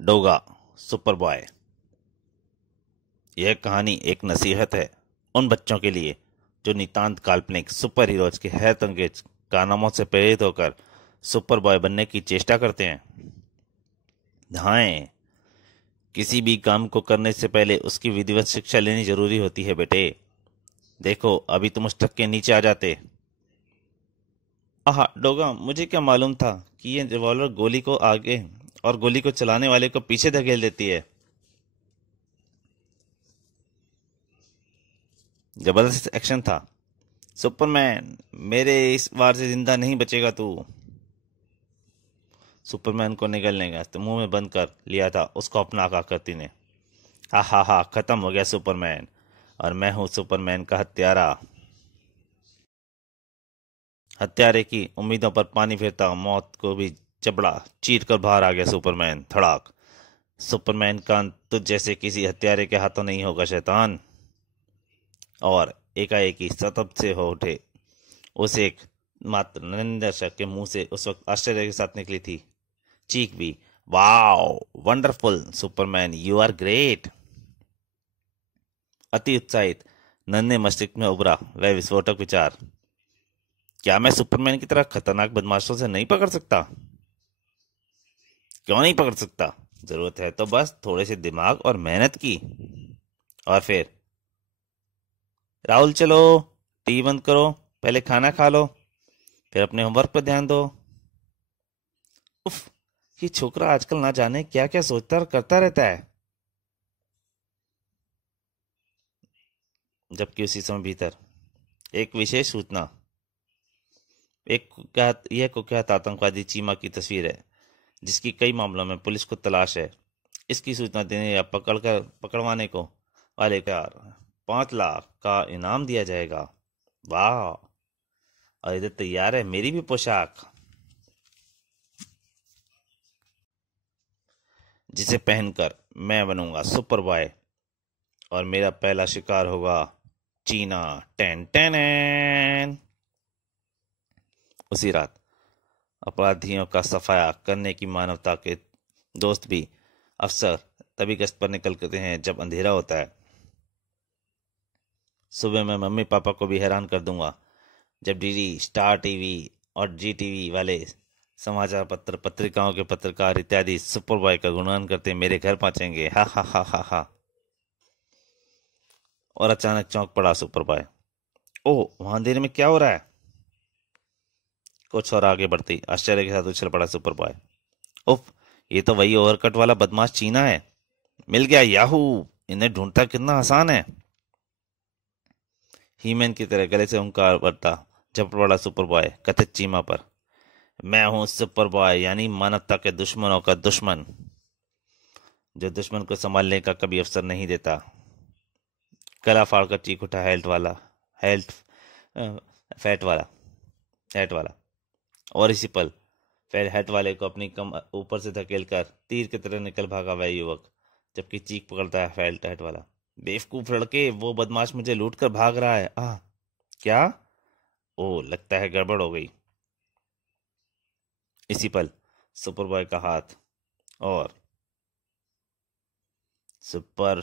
Doga super boy. यह कहानी एक नसीहत है उन बच्चों के लिए जो नितांत काल्पनिक सुपर हीरोज के हैरतअंगेज कारनामों से प्रेरित होकर सुपर बॉय बनने की चेष्टा करते हैं। हाँ, किसी भी काम को करने से पहले उसकी विधिवत शिक्षा लेनी जरूरी होती है बेटे। देखो, अभी तुम उस ट्रक के नीचे आ जाते। आहा डोगा, मुझे क्या मालूम था कि ये रिवॉल्वर गोली को आगे और गोली को चलाने वाले को पीछे धकेल देती है। जबरदस्त एक्शन था। सुपरमैन, मेरे इस वार से जिंदा नहीं बचेगा तू। सुपरमैन को निगलने का तो मुंह में बंद कर लिया था उसको अपना आकृति ने। हा हा हा, खत्म हो गया सुपरमैन। और मैं हूं सुपरमैन का हत्यारा। हत्यारे की उम्मीदों पर पानी फेरता मौत को भी जबड़ा चीर कर बाहर आ गया सुपरमैन। धड़ाक। सुपरमैन का अंत तुझ जैसे किसी हत्यारे के हाथों नहीं होगा शैतान। और एकाएक ही सतब से हो उठे। उस एक मात्र नरेंद्र के मुंह से उस वक्त आश्चर्य के साथ निकली थी चीख भी। Wow, wonderful Superman, you are great. अति उत्साहित नन्हे मस्तिष्क में उभरा वह विस्फोटक विचार। क्या मैं सुपरमैन की तरह खतरनाक बदमाशों से नहीं पकड़ सकता? क्यों नहीं पकड़ सकता? जरूरत है तो बस थोड़े से दिमाग और मेहनत की। और फिर राहुल, चलो टीवी बंद करो, पहले खाना खा लो, फिर अपने होमवर्क पर ध्यान दो। उफ, ये छोकरा आजकल ना जाने क्या क्या सोचता और करता रहता है। जबकि उसी समय भीतर एक विशेष सूचना, एक कुख्यात आतंकवादी चीमा की तस्वीर है जिसकी कई मामलों में पुलिस को तलाश है। इसकी सूचना देने या पकड़वाने को वाले को यार 5 लाख का इनाम दिया जाएगा। वाह, और इधर तैयार है मेरी भी पोशाक, जिसे पहनकर मैं बनूंगा सुपर बॉय और मेरा पहला शिकार होगा चीना। Ten ten. उसी रात अपराधियों का सफाया करने की मानवता के दोस्त भी अफसर तभी गश्त पर निकलते हैं जब अंधेरा होता है। सुबह मैं मम्मी पापा को भी हैरान कर दूंगा जब डीडी, स्टार टीवी और जी टीवी वाले समाचार पत्र पत्रिकाओं के पत्रकार इत्यादि सुपर बॉय का गुणगान करते मेरे घर पहुंचेंगे। हा हा हा हा हा। और अचानक चौंक पड़ा सुपर बॉय। ओह, वहां अंधेरे में क्या हो रहा है? कुछ और आगे बढ़ती आश्चर्य के साथ उछल पड़ा सुपर बॉय। उफ, ये तो वही ओवरकट वाला बदमाश चीना है। मिल गया, याहू। इन्हें ढूंढना कितना आसान है। हीमैन की तरह गले से ओंकार बढ़ता झपट पड़ा सुपर बॉय कथित चीमा पर। मैं हूं सुपर बॉय, यानी मानवता के दुश्मनों का दुश्मन, जो दुश्मन को संभालने का कभी अवसर नहीं देता। गला फाड़कर चीख उठा हेल्थ फैट वाला फैट वाला। और इसी पल फैट हैट वाले को अपनी कम ऊपर से धकेल कर तीर की तरह निकल भागा वह युवक, जबकि चीख पकड़ता है फैट हैट वाला। बेवकूफ लड़के, वो बदमाश मुझे लूट कर भाग रहा है। क्या? ओ, लगता है गड़बड़ हो गई। इसी पल सुपर बॉय का हाथ और सुपर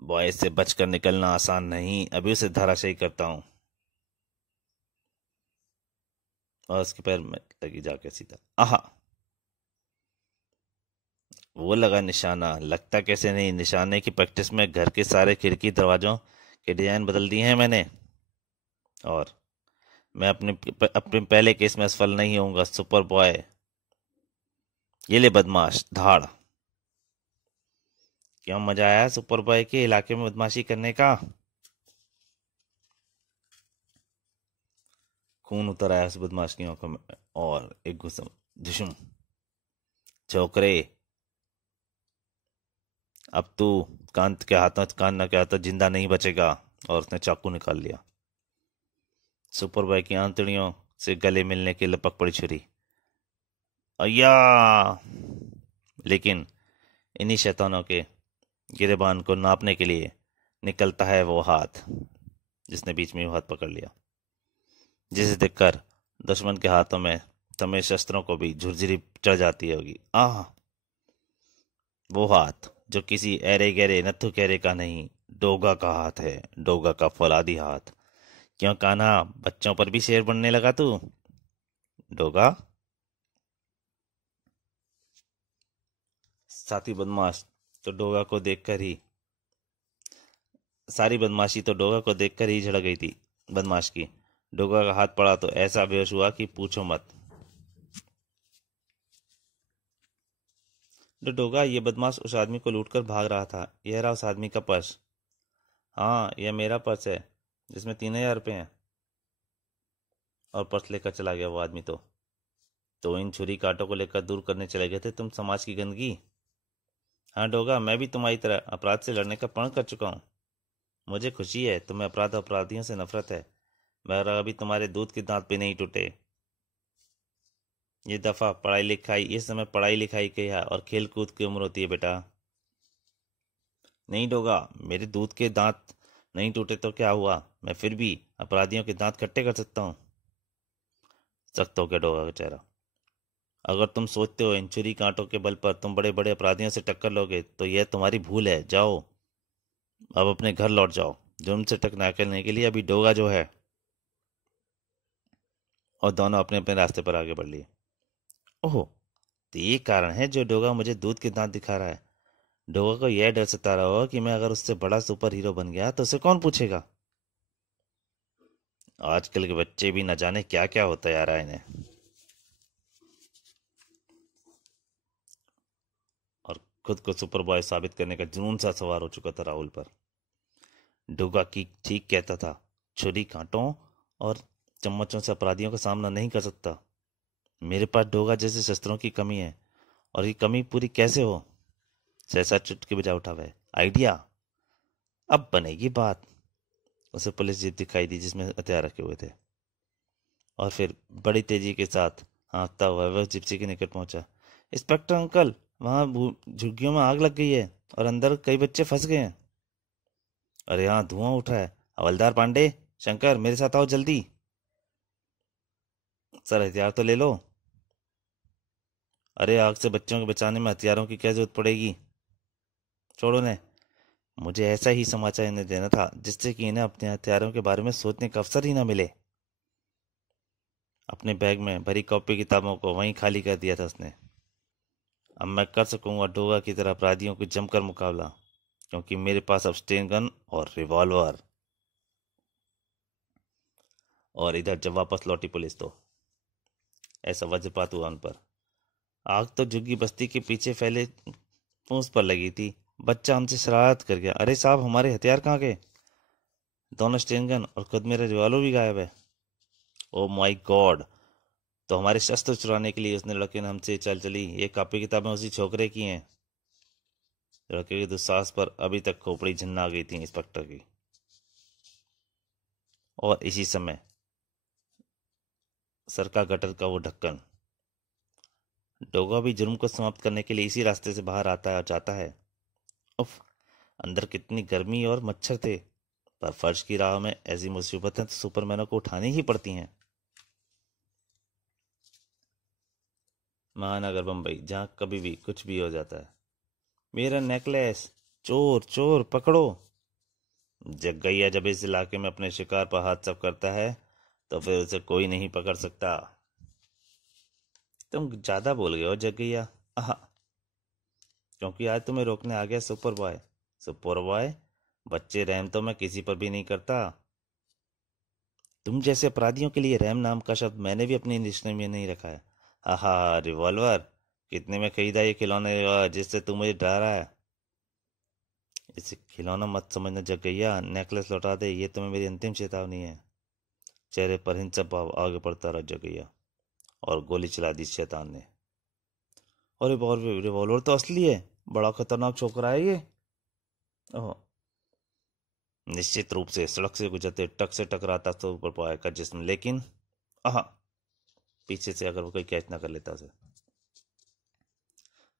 बॉय से बचकर निकलना आसान नहीं, अभी उसे धराशायी करता हूं। और उसके पैर में लगी जाके सीधा। आहा, वो लगा निशाना। लगता कैसे नहीं, निशाने की प्रैक्टिस में घर के सारे खिड़की दरवाजों के डिजाइन बदल दिए हैं मैंने। और मैं अपने पहले केस में असफल नहीं होऊंगा सुपर बॉय। ये ले बदमाश, धाड़। क्यों मजा आया सुपर बॉय के इलाके में बदमाशी करने का? खून उतर आया उस बदमाश की आंखों में और एक गुस्सा झुशुम। छोकरे, अब तू कान के हाथों जिंदा नहीं बचेगा। और उसने चाकू निकाल लिया। सुपर बॉय की आंतड़ियों से गले मिलने की लपक पड़ी छुरी। अय्या! लेकिन इन्हीं शैतानों के गिरेबान को नापने के लिए निकलता है वो हाथ जिसने बीच में वो हाथ पकड़ लिया, जिसे देखकर दुश्मन के हाथों में थमे शस्त्रों को भी झुरझुरी चढ़ जाती होगी। वो हाथ जो किसी ऐरे गहरे नत्थु कहरे का नहीं, डोगा का हाथ है, डोगा का फौलादी हाथ। क्यों कान्हा, बच्चों पर भी शेर बनने लगा तू? डोगा। साथी बदमाश तो डोगा को देखकर ही सारी बदमाशी तो डोगा को देखकर ही झड़ गई थी बदमाश की। डोगा का हाथ पड़ा तो ऐसा बेहोश हुआ कि पूछो मत। डोगा, ये बदमाश उस आदमी को लूटकर भाग रहा था। यह रहा उस आदमी का पर्स। हाँ, यह मेरा पर्स है जिसमें 3,000 रुपये हैं। और पर्स लेकर चला गया वो आदमी। तो इन छुरी कांटों को लेकर दूर करने चले गए थे तुम समाज की गंदगी। हाँ डोगा, मैं भी तुम्हारी तरह अपराध से लड़ने का प्रण कर चुका हूँ। मुझे खुशी है, तुम्हें अपराध और अपराधियों से नफरत है, मगर अभी तुम्हारे दूध के दांत भी नहीं टूटे। ये दफा पढ़ाई लिखाई, इस समय पढ़ाई लिखाई की है और खेल कूद की उम्र होती है बेटा। नहीं डोगा, मेरे दूध के दांत नहीं टूटे तो क्या हुआ, मैं फिर भी अपराधियों के दांत खट्टे कर सकता हूँ। सख्त हो गया डोगा का चेहरा। अगर तुम सोचते हो इन छुरी कांटों के बल पर तुम बड़े बड़े अपराधियों से टक्कर लोगे तो यह तुम्हारी भूल है। जाओ, अब अपने घर लौट जाओ। जुर्म से टकराने के लिए अभी डोगा जो है। और दोनों अपने अपने रास्ते पर आगे बढ़ लिए। ओहो, तो ये कारण है जो डोगा मुझे दूध के दांत दिखा रहा है। डोगा को यह डर सता रहा हो कि मैं अगर उससे बड़ा सुपर हीरो बन गया तो उसे कौन पूछेगा। आजकल के बच्चे भी न जाने क्या क्या होता जा रहा है इन्हें। और खुद को सुपर बॉय साबित करने का जुनून सा सवार हो चुका था राहुल पर। डोगा की ठीक कहता था, छुरी कांटों और चम्मचों से अपराधियों का सामना नहीं कर सकता। मेरे पास डोगा जैसे शस्त्रों की कमी है। और ये कमी पूरी कैसे हो? सहसा चुटकी बजा उठा वह। आइडिया, अब बनेगी बात। उसे पुलिस जीप दिखाई दी जिसमें हथियार रखे हुए थे। और फिर बड़ी तेजी के साथ हाँकता हुआ वह जिप्सी के निकट पहुंचा। इंस्पेक्टर अंकल, वहां झुग्गियों में आग लग गई है और अंदर कई बच्चे फंस गए हैं। अरे यहाँ धुआं उठ रहा है। हवलदार पांडे, शंकर, मेरे साथ आओ जल्दी। सर हथियार तो ले लो। अरे आग से बच्चों को बचाने में हथियारों की क्या जरूरत पड़ेगी, छोड़ो ने। मुझे ऐसा ही समाचार इन्हें देना था जिससे कि इन्हें अपने हथियारों के बारे में सोचने का अवसर ही ना मिले। अपने बैग में भरी कॉपी किताबों को वहीं खाली कर दिया था उसने। अब मैं कर सकूंगा डोगा की तरह अपराधियों को जमकर मुकाबला, क्योंकि मेरे पास अब स्टेन गन और रिवॉल्वर। और इधर जब वापस लौटी पुलिस तो ऐसा वज्रपात हुआ उन पर। आग तो झुग्गी बस्ती के पीछे फैले फूस पर लगी थी। बच्चा हमसे शरारत कर गया। अरे साहब, हमारे हथियार कहाँ गए? दोनों स्टेन गन और खुद मेरा रिवॉल्वर भी गायब है। Oh my God. तो हमारे शस्त्र चुराने के लिए उसने लड़के ने हमसे चल चली ये कापी किताबें उसी छोकरे की हैं। लड़के के दुस्साहस पर अभी तक खोपड़ी झन्ना गई थी इंस्पेक्टर की। और इसी समय सरका गटर का वो ढक्कन। डोगा भी जुर्म को समाप्त करने के लिए इसी रास्ते से बाहर आता है और जाता है। उफ, अंदर कितनी गर्मी और मच्छर थे। पर फर्श की राह में ऐसी मुसीबतें तो सुपरमैनों को उठानी ही पड़ती हैं। महानगर बम्बई, जहाँ कभी भी कुछ भी हो जाता है। मेरा नेकलेस, चोर चोर पकड़ो। जग्गैया जब इस इलाके में अपने शिकार पर हाथ साफ करता है तो फिर उसे कोई नहीं पकड़ सकता। तुम ज्यादा बोल गए हो जग्गैया। आहा, क्योंकि आज तुम्हें रोकने आ गया सुपर बॉय। Super boy? बच्चे, रहम तो मैं किसी पर भी नहीं करता। तुम जैसे अपराधियों के लिए रहम नाम का शब्द मैंने भी अपनी डिक्शनरी में नहीं रखा है। आहा, रिवॉल्वर कितने में खरीदा ये खिलौने जिससे तू मुझे डरा रहा है? इसे खिलौना मत समझना जग्गैया, नेकलेस लौटा दे, ये तुम्हें मेरी अंतिम चेतावनी है। चेहरे पर हिंसक भाव आगे बढ़ता रहा जग्गैया। और गोली चला दी शैतान ने। और रिवॉल्वर तो असली है, बड़ा खतरनाक छोकरा है ये। ओह, निश्चित रूप से सड़क से गुजरते टक से टकराता तो ऊपर पाया का जिस्म, लेकिन आह, पीछे से अगर वो कोई कैच ना कर लेता उसे।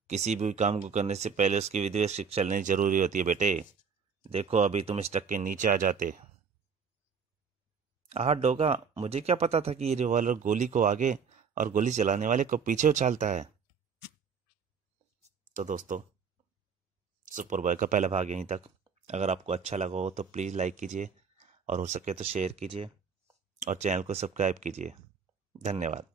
किसी भी काम को करने से पहले उसकी विधिवत शिक्षा लेनी जरूरी होती है बेटे। देखो अभी तुम इस टक के नीचे आ जाते। आह डोगा, मुझे क्या पता था कि ये रिवॉल्वर गोली को आगे और गोली चलाने वाले को पीछे उछालता है। तो दोस्तों, सुपर बॉय का पहला भाग यहीं तक। अगर आपको अच्छा लगा हो तो प्लीज़ लाइक कीजिए और हो सके तो शेयर कीजिए और चैनल को सब्सक्राइब कीजिए। धन्यवाद।